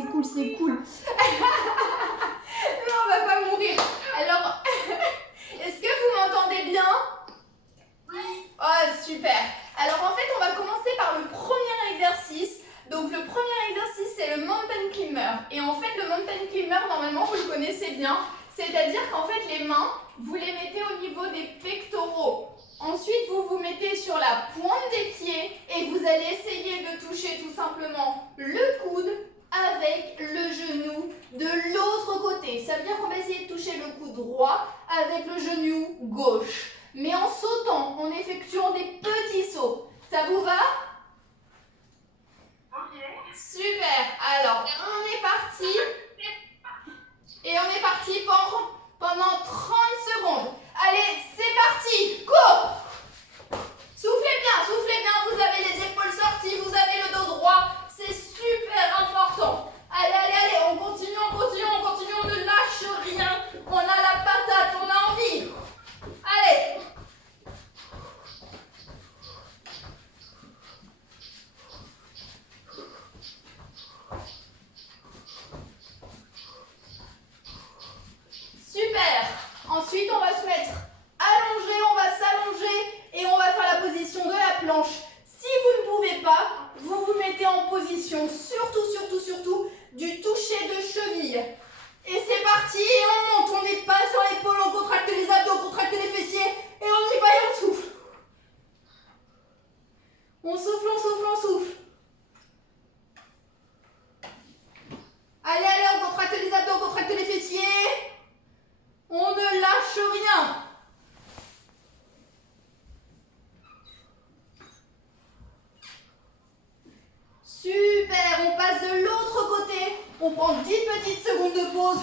c'est cool, c'est cool. Non, on va pas mourir. Alors, est-ce que vous m'entendez bien? Oui. Oh, super. Alors, en fait, on va commencer par le premier exercice. Donc, le premier exercice, c'est le mountain climber. Et en fait, le mountain climber, normalement, vous le connaissez bien. C'est-à-dire qu'en fait, les mains, vous les mettez au niveau des pectoraux. Ensuite, vous vous mettez sur la pointe des pieds et vous allez essayer de toucher tout simplement le coude avec le genou de l'autre côté. Ça veut dire qu'on va essayer de toucher le coude droit avec le genou gauche. Mais en sautant, en effectuant des petits sauts. Ça vous va? Ok. Super. Alors, on est parti. Et on est parti pendant 30 secondes. Allez, c'est parti. Go! Soufflez bien, vous avez les épaules sorties, vous avez le dos droit. C'est super important. Allez, on continue, on ne lâche rien. On a la patate, on a envie. Allez. Super. Ensuite, on va se mettre allongé, on va s'allonger et on va faire la position de la planche. Si vous ne pouvez pas, vous vous mettez en position surtout du toucher de cheville. Et c'est parti, et on monte, on n'est pas sur l'épaule, on contracte les abdos, on contracte les fessiers et on y va et on souffle. On souffle. Allez, on contracte les abdos, on contracte les fessiers. On ne lâche rien. Super, on passe de l'autre côté. On prend 10 petites secondes de pause.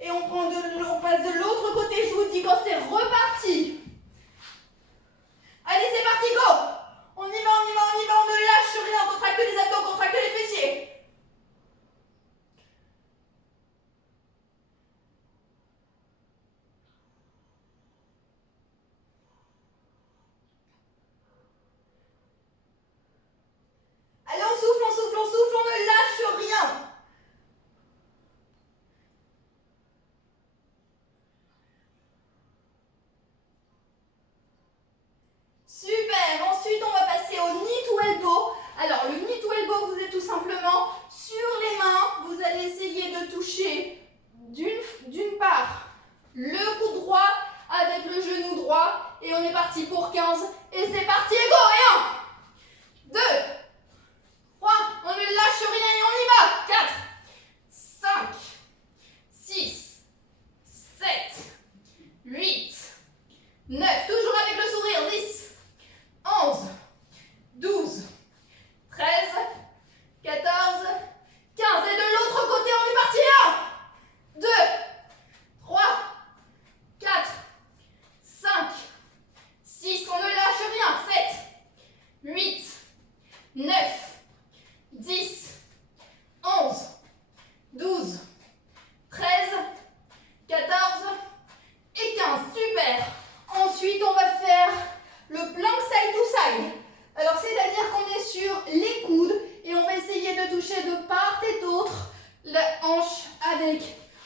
Et on passe de l'autre côté, je vous dis quand c'est reparti. Allez, c'est parti, go! On y va, on ne lâche rien. On contracte les abdos, on contracte les fessiers. Allez, on souffle, on ne lâche rien. Super, ensuite on va passer au knee to elbow. Alors le knee to elbow, vous êtes tout simplement sur les mains. Vous allez essayer de toucher d'une part le coude droit avec le genou droit. Et on est parti pour 15. Et c'est parti, et go! Et 1, 2, 3, on ne lâche rien et on y va. 4, 5, 6, 7, 8, 9, toujours avec le sourire, 10, 11, 12, 13, 14, 15. Et de l'autre côté, on est parti. 1, 2, 3, 4, 5, 6, on ne lâche rien. 7, 8, 9, 10, 11, 12, 13, 14 et 15. Super. Ensuite, on va faire le plank side to side. Alors, c'est-à-dire qu'on est sur les coudes et on va essayer de toucher de part et d'autre la hanche avec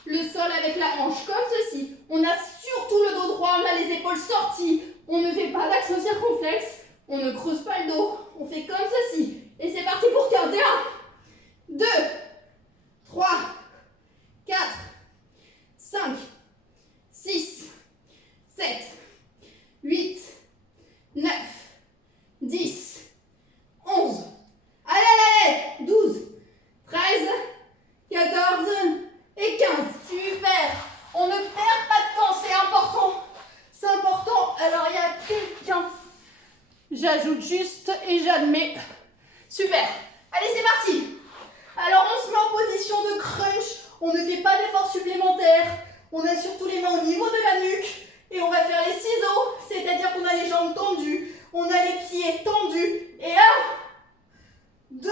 le sol, avec la hanche, comme ceci. On a surtout le dos droit, on a les épaules sorties. On ne fait pas d'action circonflexe, on ne creuse pas le dos. On fait comme ceci. Et c'est parti pour 15. Et 1, 2, 3, 4, 5, 6, 7, 8, 9, 10, 11, allez, 12, 13, 14 et 15. Super. On ne perd pas de temps, c'est important. C'est important. Alors, il y a quelqu'un. J'ajoute juste et j'admets. Super. Allez, c'est parti. Alors, on se met en position de crunch. On ne fait pas d'effort supplémentaire. On a surtout les mains au niveau de la nuque. Et on va faire les ciseaux, c'est-à-dire qu'on a les jambes tendues, on a les pieds tendus. Et 1, 2,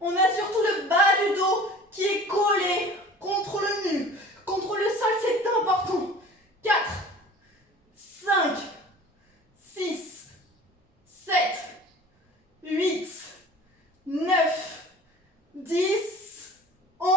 on a surtout le bas du dos qui est collé contre le mur, contre le sol, c'est important. 4, 5, 6, 7, 8, 9, 10, 11.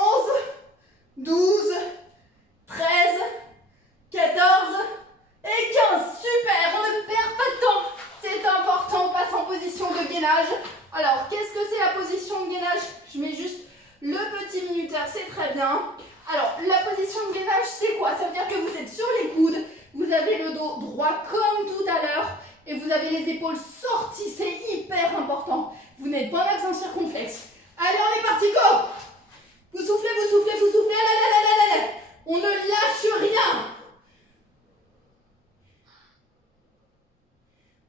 faire, c'est très bien. Alors, la position de gainage, c'est quoi? Ça veut dire que vous êtes sur les coudes, vous avez le dos droit comme tout à l'heure, et vous avez les épaules sorties, c'est hyper important. Vous n'êtes pas en accent circonflexe. Allez, on est parti, go! Vous soufflez, vous soufflez, vous soufflez, allez. On ne lâche rien.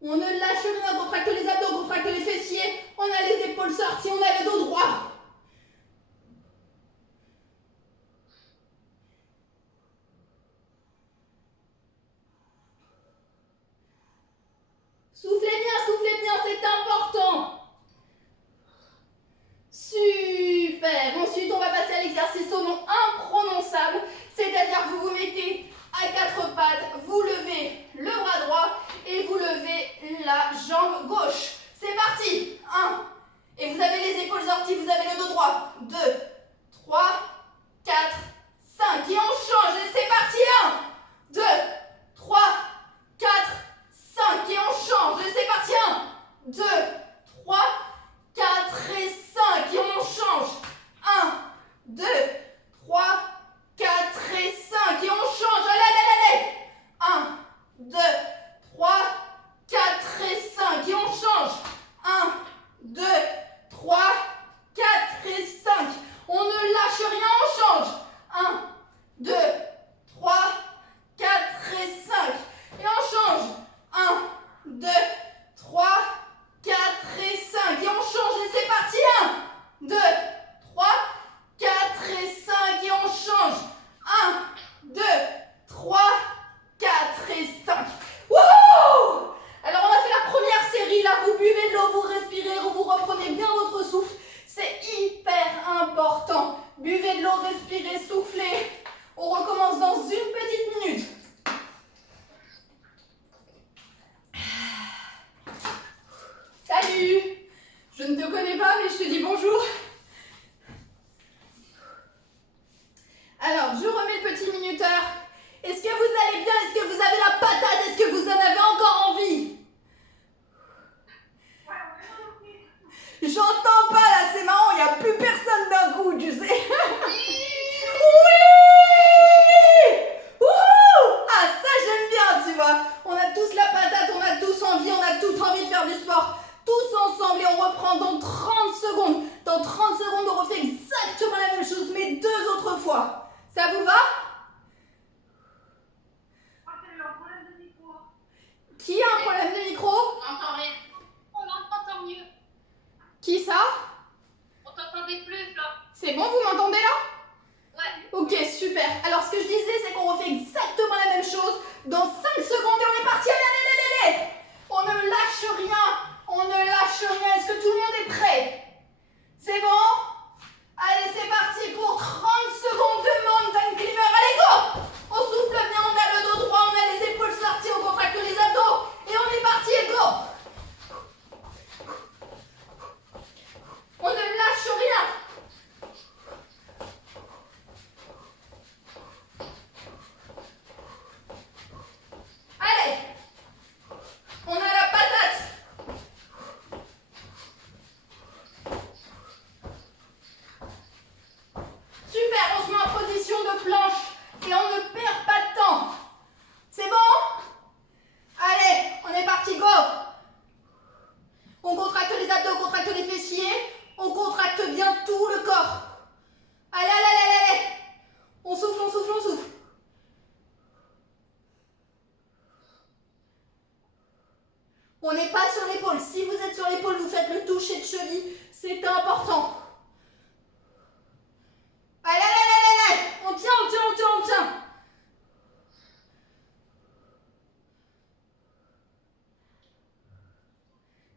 On ne lâche rien, on contracte les abdos, on contracte les fessiers, on a les épaules sorties, on a le dos droit. Soufflez bien, c'est important. Super. Ensuite, on va passer à l'exercice au nom imprononçable, c'est-à-dire que vous vous mettez à quatre pattes, vous levez le bras droit et vous levez la jambe gauche. C'est parti. 1. Et vous avez les épaules sorties, vous avez le dos droit. 2, 3, 4, 5. Et on change. Et c'est parti. 1, 2, 3, 4, 5. Et on change. Et c'est parti. 1, 2, 3, 4 et 5. Et on change. 1, 2, 3, 4 et 5. Et on change. Allez. 1, 2, 3, 4 et 5. Et on change. 1, 2, 3, 4 et 5. On ne lâche rien, on change. 1, 2, 3, 4 et 5. Et on change. 1, 2, 3, 4 et 5. Et on change. Et c'est parti. 1, 2, 3, 4 et 5. Et on change. 1, 2, 3, 4 et 5. Wouhou! Alors on a fait la première série. Là, vous buvez de l'eau, vous respirez, vous reprenez bien votre souffle. C'est hyper important. Buvez de l'eau, respirez, soufflez. On recommence dans une petite minute. Salut! Je ne te connais pas, mais je te dis bonjour. Alors, je remets le petit minuteur. Est-ce que vous allez bien? Est-ce que vous avez la patate? Est-ce que vous en avez encore envie? J'entends pas là, c'est marrant, il n'y a plus personne d'un coup, tu sais. Oui! Wouhou! Ah, ça j'aime bien, tu vois. On a tous la patate, on a tous envie, on a tous envie de faire du sport. Tous ensemble et on reprend dans 30 secondes. Dans 30 secondes, on refait exactement la même chose, mais 2 autres fois. Ça vous va? Qui a un problème de micro? On n'entend rien. On entend mieux. Qui ça? On t'entendait plus là. C'est bon, vous m'entendez là? Ouais. Ok, super. Alors ce que je disais, c'est qu'on refait exactement la même chose dans 5 secondes et on est parti. Allez. On ne lâche rien. On ne lâche rien. Est-ce que tout le monde est prêt? C'est bon? Allez, c'est parti pour 30 secondes de mountain climber. Allez, go! On souffle bien, on a le dos droit, on a les épaules sorties, on contracte les abdos. Et on est parti, et go! On ne lâche rien. Allez, on a la patate. Super, on se met en position de planche et on ne perd pas de temps. C'est bon? Allez, on est parti, go! On contracte les abdos, on contracte les fessiers, on contracte bien tout le corps. Allez. On souffle. On n'est pas sur l'épaule. Si vous êtes sur l'épaule, vous faites le toucher de cheville. C'est important. Allez. On tient.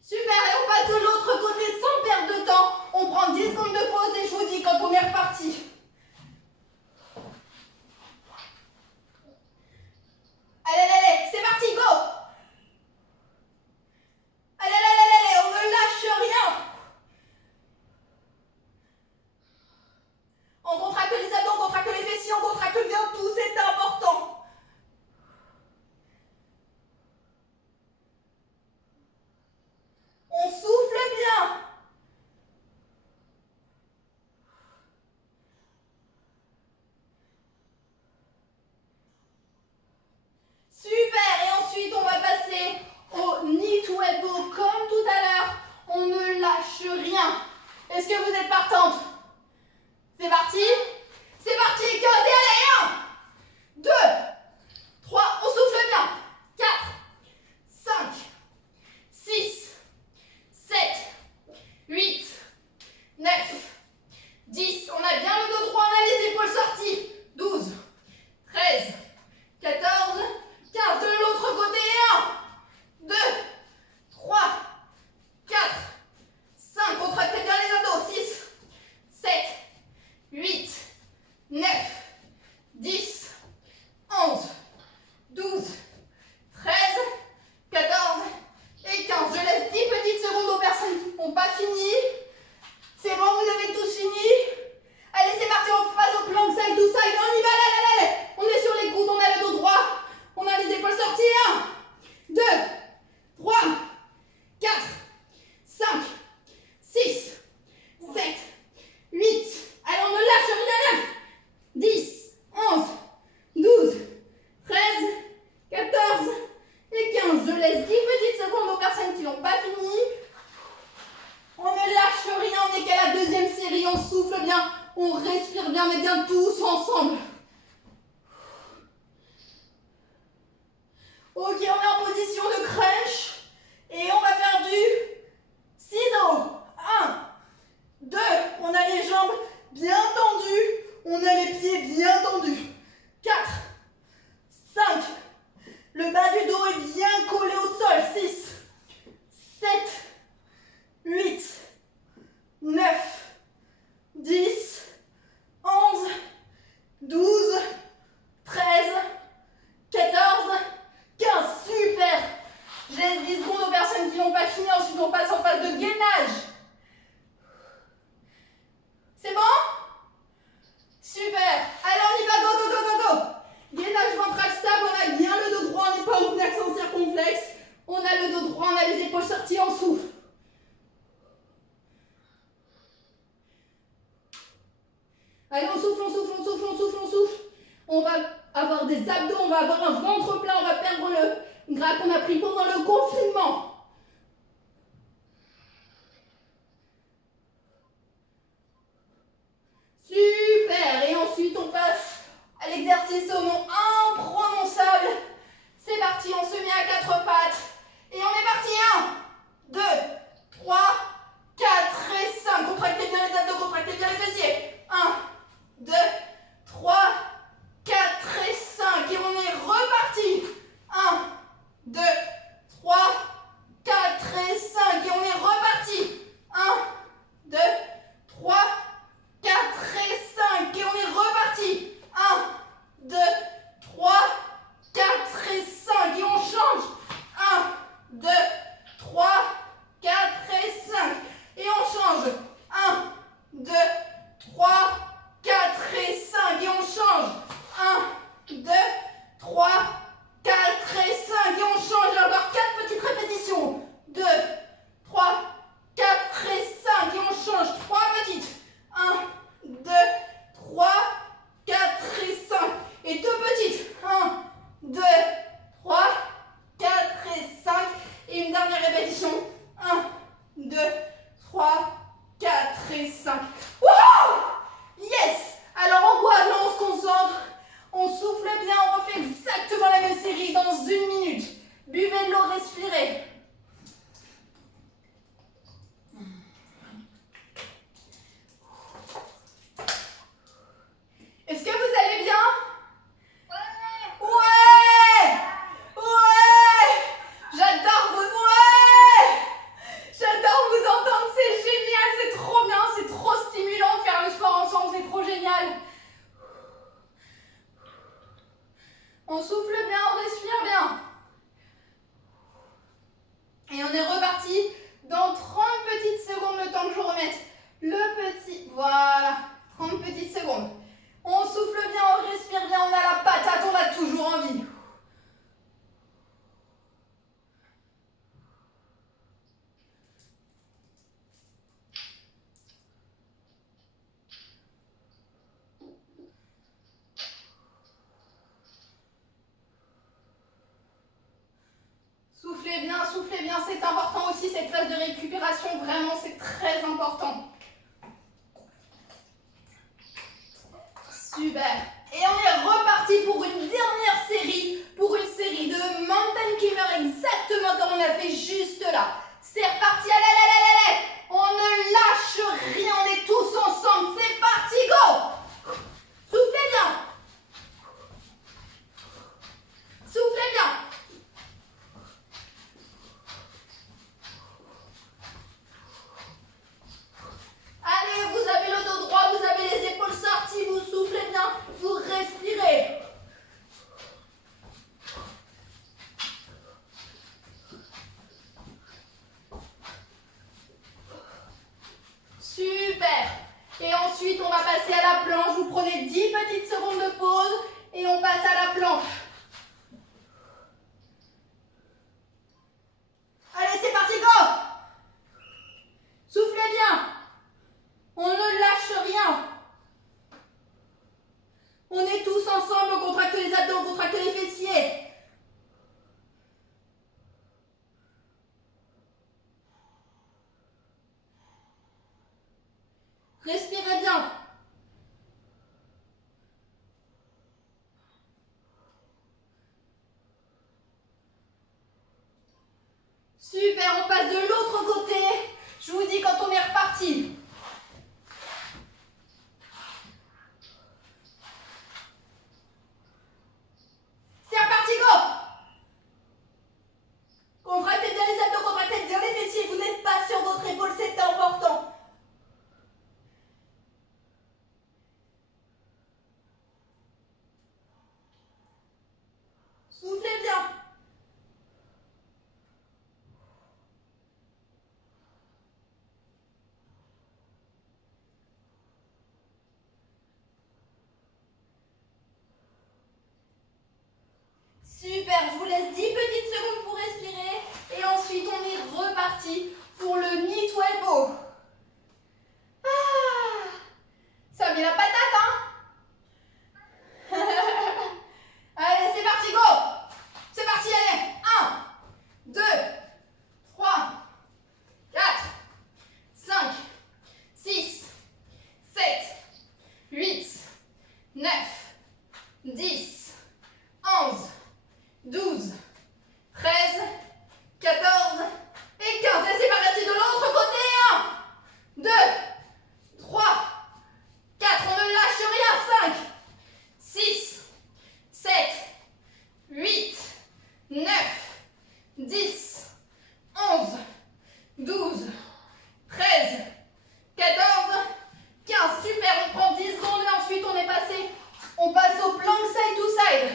Super, et on passe de l'autre côté sans perdre de temps. On prend 10 secondes de pause et je vous dis quand on est reparti. Allez, c'est parti, go! Allez, on ne lâche rien. mettre bien tous ensemble. Ok, on est en position de crunch. Et on va faire du ciseau. 1, 2, on a les jambes bien tendues. On a les pieds bien tendus. 4, 5, le bas du dos est bien collé au sol. 6, 7, 8, 9, 10, 11, 12, 13, 14, 15. Super. Je laisse 10 secondes aux personnes qui n'ont pas fini. Ensuite, on passe en phase de gainage. C'est bon? Super. Alors, on y va. Go, go, go, go, go. Gainage ventral stable. On a bien le dos droit. On n'est pas en accent circonflexe. On a le dos droit. On a les épaules sorties en dessous. Allez, on souffle, on souffle, on souffle, on souffle, on souffle. On va avoir des abdos, on va avoir un ventre plein, on va perdre le gras qu'on a pris pendant le confinement. Super. Et ensuite, on passe à l'exercice au nom imprononçable. C'est parti, on se met à 4 pattes. Et on est parti. 1, 2, 3, 4 et 5. Contractez bien les abdos, contractez bien les fessiers. 1, 2, 3, 4 et 5. Et on est reparti. 1, 2, 3, 4 et 5. Et on est reparti. 1, 2, 3, 4 et 5. Et on est reparti. 1, 2, 3, 4 et 5. Et on change. 1, 2, 3, 4 et 5. Et on change. 1, 2, 3, 4 et 5. Et on change. 1, 2, 3, 4 et 5. Et on change. Encore 4 petites répétitions. 2, 3, 4 et 5. Et on change. 3 petites. 1, 2, 3, 4 et 5. Et 2 petites. 1, 2, 3, 4 et 5. Et une dernière répétition. 1, 2, 3, 4 et 5. Wouhou! Yes! Alors en bois blanc, on se concentre. On souffle bien, on refait exactement la même série dans 1 minute. Buvez de l'eau, respirez. Est-ce que vous allez bien? Ouais! Ouais! J'adore vous... Ouais! J'adore vous entendre, c'est génial, c'est trop bien, c'est trop stimulant de faire le sport ensemble, c'est trop génial. On souffle bien, on respire bien. Et on est reparti dans 30 petites secondes, le temps que je remette le petit... Voilà, 30 petites secondes. On souffle bien, on respire bien, on a la patate, on a toujours envie. Soufflez bien, c'est important aussi cette phase de récupération, vraiment c'est très important. Super. Et on est reparti pour une dernière série, de mountain climber exactement comme on a fait juste là. C'est reparti, allez, on ne lâche rien, on est tous ensemble, c'est parti, go! Soufflez bien. Soufflez bien. Allez, vous avez le dos droit, vous avez les épaules sorties, vous soufflez bien, vous respirez. Super. Et ensuite, on va passer à la planche. Vous prenez 10 petites secondes de pause et on passe à la planche. Allez, c'est parti, go! Soufflez bien. On ne lâche rien. On est tous ensemble, on contracte les abdos, on contracte les fessiers. Respirez bien. Super, on passe de l'autre côté. Je vous dis quand on est reparti. C'est reparti, go! Contractez bien les abdos, contractez bien les fessiers. Vous n'êtes pas sur votre épaule, c'est important. Soufflez bien. Super, je vous laisse 10 petites secondes pour respirer. Et ensuite, on est reparti pour le knee to elbow. Ah, ça met la patate, hein? Allez, c'est parti, go! C'est parti, allez! 1, 2, 3, 4, 5, 6, 7, 8, 9, 10, 11, 12, 13, 14 et 15. Et c'est parti de l'autre côté. 1, 2, 3, 4. On ne lâche rien. 5, 6, 7, 8, 9, 10, 11, 12, 13, 14, 15. Super, on prend 10 secondes et ensuite on est passé. On passe au plank side to side.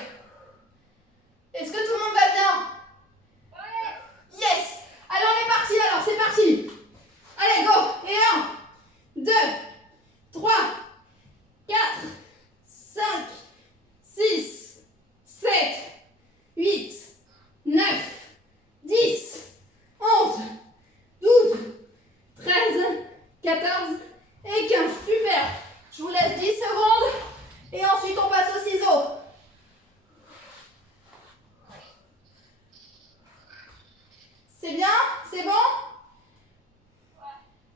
Est-ce que tout le monde va bien? Ouais. Yes! Allez, on est parti alors, c'est parti! Allez, go! Et 1, 2, 3, 4, 5, 6, 7, 8, 9, 10, 11, 12, 13, 14 et 15. Super! Je vous laisse 10 secondes et ensuite on passe aux ciseaux. C'est bien? C'est bon?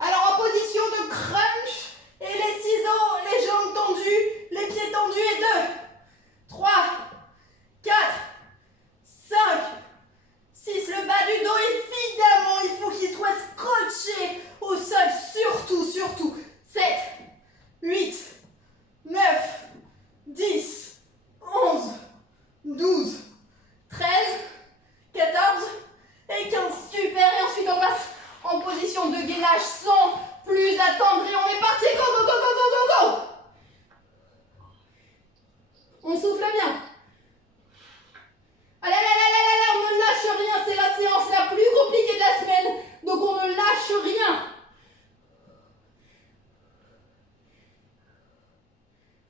Alors en position de crunch et les ciseaux, les jambes tendues, les pieds tendus et 2, 3, 4, 5, 6. Le bas du dos, évidemment, il faut qu'il soit scotché au sol, surtout. 7, 8, 9, 10, 11, 12, 13, 14 et 15. Super. Et ensuite, on passe en position de gainage sans plus attendre. Et on est parti. Go, go, go, go, go, go, go. On souffle bien. Allez, on ne lâche rien. C'est la séance la plus compliquée de la semaine. Donc, on ne lâche rien.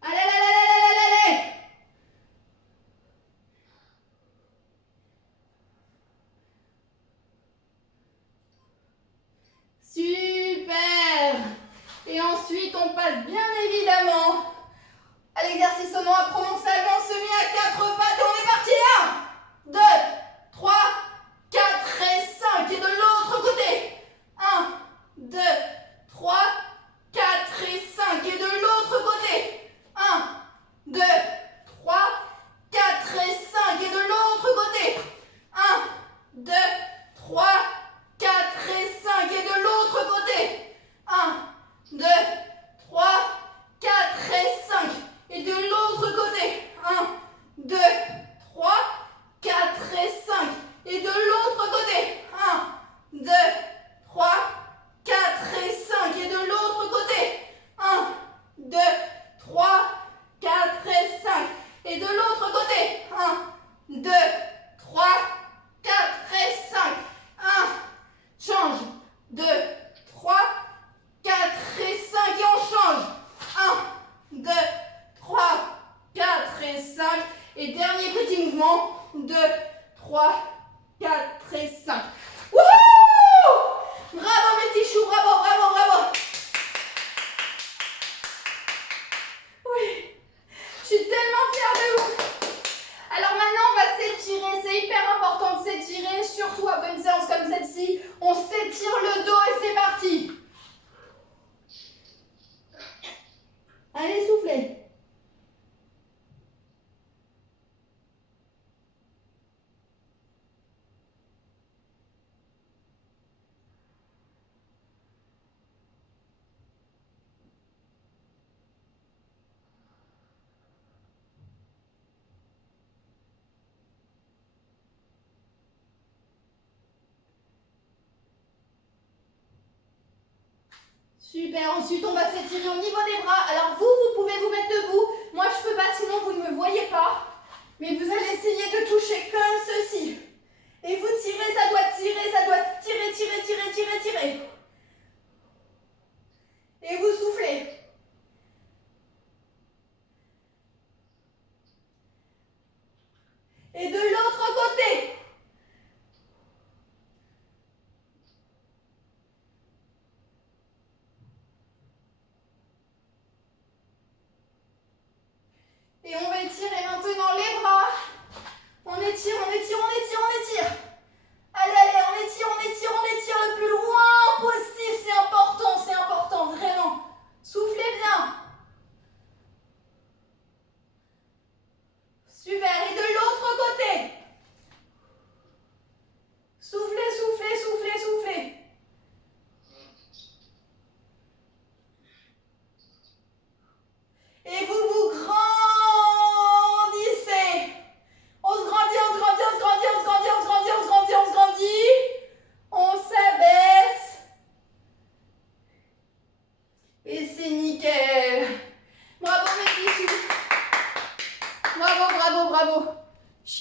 Allez. Super. Et ensuite, on passe bien évidemment à l'exercice au nom à prononçable. On se met à 4 pattes et on est parti. 1, 2, 3, 4 et 5. Et de l'autre côté. 1, 2, 3, 4 et 5. Et de l'autre côté. 1, 2, 3, 4 et 5. Et de l'autre côté. 1, 2, 3, 4 et 5. Et de l'autre côté. 1, 2, 3, 4 et 5. Et de l'autre côté. 1, 2, 3, 4 et 5. Et de l'autre côté. 1, 2, 3, 4 et 5. Et de l'autre côté. 1, 2, 3, 4 et 5. Et de l'autre côté. 1, 2, 3, 4 et 5. 1, change. 2, 3, 4 et 5. Et on change. 1, 2, 3, 4 et 5. Et dernier petit mouvement. 2, 3, 4 et 5. Wouhou! Bravo mes petits choux, bravo. Oui, je suis tellement fière de vous. Alors maintenant, on va s'étirer. C'est hyper important de s'étirer, surtout après une séance comme celle-ci. On s'étire le dos et c'est parti. Allez, soufflez. Super, ensuite on va s'étirer au niveau des bras. Alors vous pouvez vous mettre debout. Moi je peux pas, sinon vous ne me voyez pas. Mais vous allez essayer de toucher comme ceci. Et vous tirez, ça doit tirer, tirer, tirer, tirer, tirer, tirer. Et vous soufflez. Et de l'autre